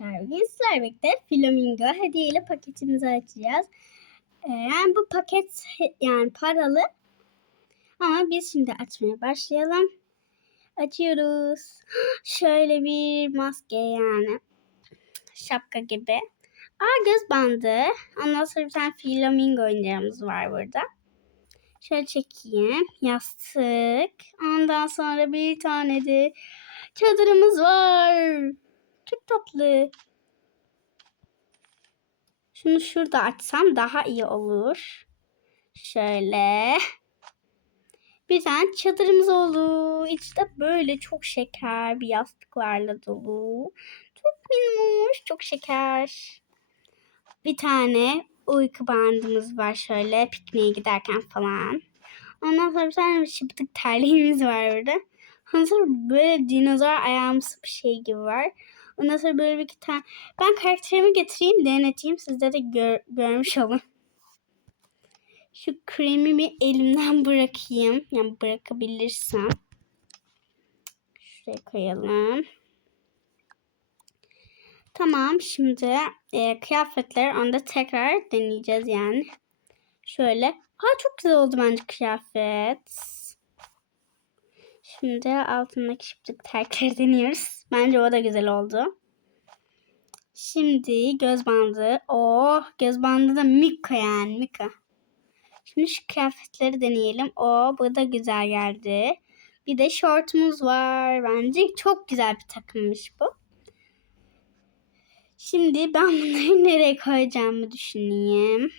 arkadaşlar. Bugün sizlerle birlikte Flamingo hediyeli paketimizi açacağız. Ee, yani bu paket yani paralı. Ama biz şimdi açmaya başlayalım. Açıyoruz. Şöyle bir maske yani. Şapka gibi. Aa göz bandı. Ondan sonra bir tane flamingo oyuncağımız var burada. Şöyle çekeyim. Yastık. Ondan sonra bir tane de çadırımız var. Çok tatlı. Şunu şurada açsam daha iyi olur. Şöyle. Bir tane çadırımız oldu. İçi de böyle çok şeker bir yastıklarla dolu. Çok minnoş, çok şeker. Bir tane uyku bandımız var şöyle pikniğe giderken falan. Ondan sonra bir tane şıptık terliğimiz var burada. Ondan sonra böyle dinozor ayağımsı bir şey gibi var. Ondan sonra böyle bir iki tane. Ben karakterimi getireyim deneteyim. Sizde de gör, görmüş olun. Şu kremimi elimden bırakayım. Yani bırakabilirsem. Şuraya koyalım. Tamam şimdi e, kıyafetleri onda tekrar deneyeceğiz yani. Şöyle. Aa çok güzel oldu bence kıyafet. Şimdi altındaki şıplık terkleri deniyoruz. Bence o da güzel oldu. Şimdi göz bandı. Oh göz bandı da Mika yani Mika. Şimdi şu kıyafetleri deneyelim. O bu da güzel geldi. Bir de şortumuz var. Bence çok güzel bir takımmış bu. Şimdi ben bunları nereye koyacağımı düşüneyim.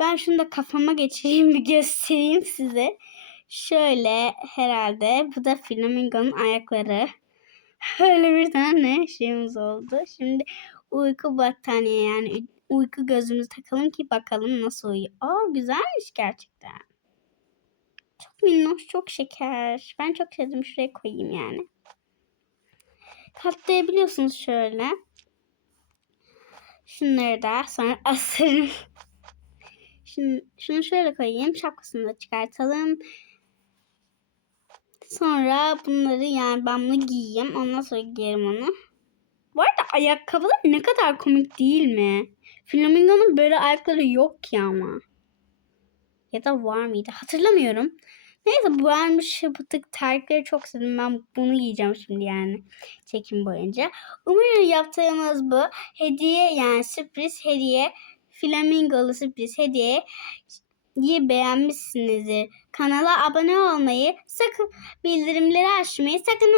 Ben şunu da kafama geçireyim bir göstereyim size. Şöyle herhalde bu da flamingonun ayakları. Öyle bir tane şeyimiz oldu. Şimdi uyku battaniye yani uyku gözümüzü takalım ki bakalım nasıl uyuyor. Aa güzelmiş gerçekten. Çok minnoş, çok şeker. Ben çok sevdim. Şuraya koyayım yani. Katlayabiliyorsunuz şöyle. Şunları da sonra asarım. Şimdi şunu şöyle koyayım. Şapkasını da çıkartalım. Sonra bunları yani ben bunu giyeyim. Ondan sonra giyerim onu. Bu arada ayakkabılar ne kadar komik değil mi? Flamingo'nun böyle ayakları yok ki ama. Ya da var mıydı? Hatırlamıyorum. Neyse bu varmış şıpıtık terlikleri çok sevdim. Ben bunu giyeceğim şimdi yani çekim boyunca. Umarım yaptığımız bu hediye yani sürpriz hediye flamingolu sürpriz hediye beğenmişsinizdir. Kanala abone olmayı, sakın bildirimleri açmayı sakın